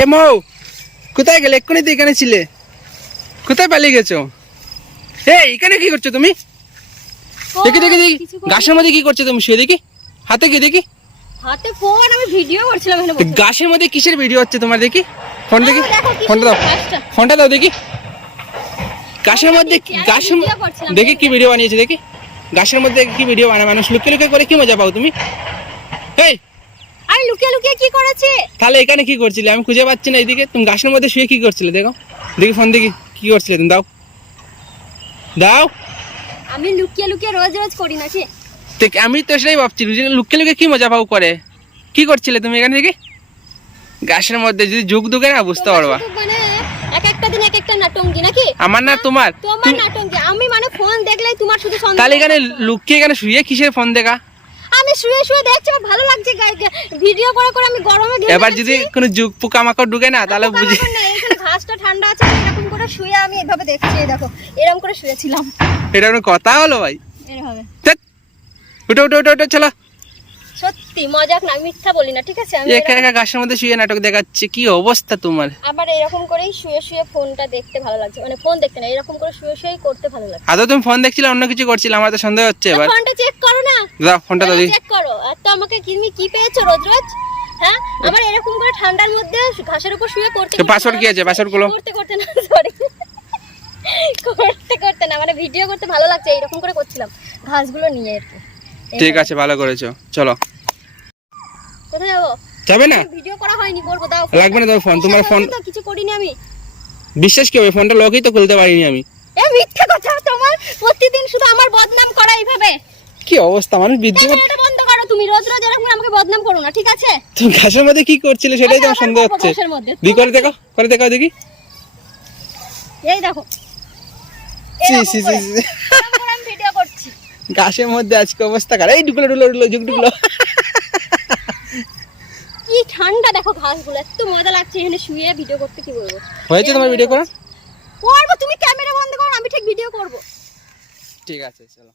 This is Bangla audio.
এ মৌ কোথায় গেলে? এক্ষুনি তো এখানে ছিলে। কোথায় পালিয়ে গেছো? এই এখানে কি করছ তুমি? দেখি দেখি দেখি। গাছের মধ্যে কি করছ তুমি? শুয়ে দেখি। হাতে কি দেখি? হাতে ফোন আমি ভিডিও করছিলাম এখানে গাছের মধ্যে কিসের ভিডিও হচ্ছে তোমার দেখি? ফোন দেখি। ফোনটা দাও। ফোনটা দাও দেখি। গাছের মধ্যে video দেখি কি ভিডিও বানিয়েছে দেখি। গাছের মধ্যে কি ভিডিও বানায়? মানুষ লুকিয়ে লুকিয়ে করে কি মজা পাও তুমি? এই লুকিয়ে লুকিয়ে কি করেছি? তাহলে এখানে কি করছিলে? আমি খুঁজে পাচ্ছি না এইদিকে তুমি গাছের মধ্যে শুয়ে কি করছিলে? দেখো। দেখি ফোন দেখি। কি করছিলে তুমি? দাও। দাও। আমি লুকিয়ে লুকিয়ে রোজ রোজ করি নাকি? দেখ আমি তো সেটাই ভাবছি। লুকিয়ে লুকিয়ে কি মজা পাও করে? কি করছিলে তুমি এখানে দেখি? গাছের মধ্যে যদি যুগ দুগে না বুঝতে পারবা। মানে এক একটা দিন এক একটা নাটঙ্গি নাকি? আমার না তোমার। তোমার তুমি- নাটঙ্গি। আমি মানে ফোন দেখলেই তোমার শুধু তাহলে এখানে লুকিয়ে এখানে শুয়ে কিসের ফোন দেখা? আমি শুয়ে শুয়ে দেখছি আমার ভালো লাগছে ভিডিও করে করে আমি গরমে ঘেমে এবার যদি কোনো যুগ পোকা মাকড় ঢুকে না তাহলে বুঝি ঘাসটা ঠান্ডা আছে এরকম করে শুয়ে আমি এভাবে দেখছি দেখো এরকম করে শুয়েছিলাম। এটা কোনো কথা হলো ভাই? এভাবে ধ্যাৎ। উঠো উঠো উঠো উঠো চলো। সত্যি মজাক না মিথ্যা বলি না ঠিক আছে? আমি একা একা গাছের মধ্যে শুয়ে নাটক দেখাচ্ছে কি অবস্থা তোমার? আবার এরকম করেই শুয়ে শুয়ে ফোনটা দেখতে ভালো লাগছে। মানে ফোন দেখতে না এরকম করে শুয়ে শুয়েই করতে ভালো লাগছে। আদৌ তুমি ফোন দেখছিলে অন্য কিছু করছিলে? আমার তো সন্দেহ হচ্ছে এবার। ফোনটা চেক করো না। দাও ফোনটা দাও চেক করো। আর তো আমাকে তুমি কি পেয়েছ রোজ রোজ? হ্যাঁ? আবার এরকম করে ঠান্ডার মধ্যে ঘাসের উপর শুয়ে করতে password কি আছে? password গুলো? করতে করতে না সরি করতে করতে না মানে ভিডিও করতে ভালো লাগছে এরকম করে করছিলাম। ঘাসগুলো নিয়ে আর কি। ঠিক আছে ভালো করেছ। চলো। যাব না? ভিডিও করা হয়নি বলব দাও লাগবে না তোমার ফোন তোমার ফোন হচ্ছে তো? কিছু করিনি আমি। বিশ্বাস কি হবে? ফোনটা লকেই তো খুলতে পারিনি আমি। এ মিথ্যা কথা তোমার প্রতিদিন শুধু আমার বদনাম করা এইভাবে। কি অবস্থা? মানুষ বিদ্যুৎ ক্যামেরাটা বন্ধ করো তুমি? রোজ রোজ এরকম আমাকে বদনাম করো না ঠিক আছে? তুমি ঘাসের মধ্যে কি করছিলে সেটাই তো আচ্ছা, সন্দেহ হচ্ছে। দি করে দেখো করে দেখো দেখি। এই দেখো। সি সি সি ভিডিও করছি। ঘাসের মধ্যে আজকে অবস্থা খারাপ। এই ঢুকলো ঢুকলো ঢুকলো ঝুক ঢুকলো। কি ঠান্ডা দেখো ঘাসগুলো এত মজা লাগছে এখানে শুয়ে ভিডিও করতে কি বলব? হয়েছে তোমার ভিডিও করা? করব তুমি ক্যামেরা বন্ধ করো আমি ঠিক ভিডিও করব। ঠিক আছে চলো।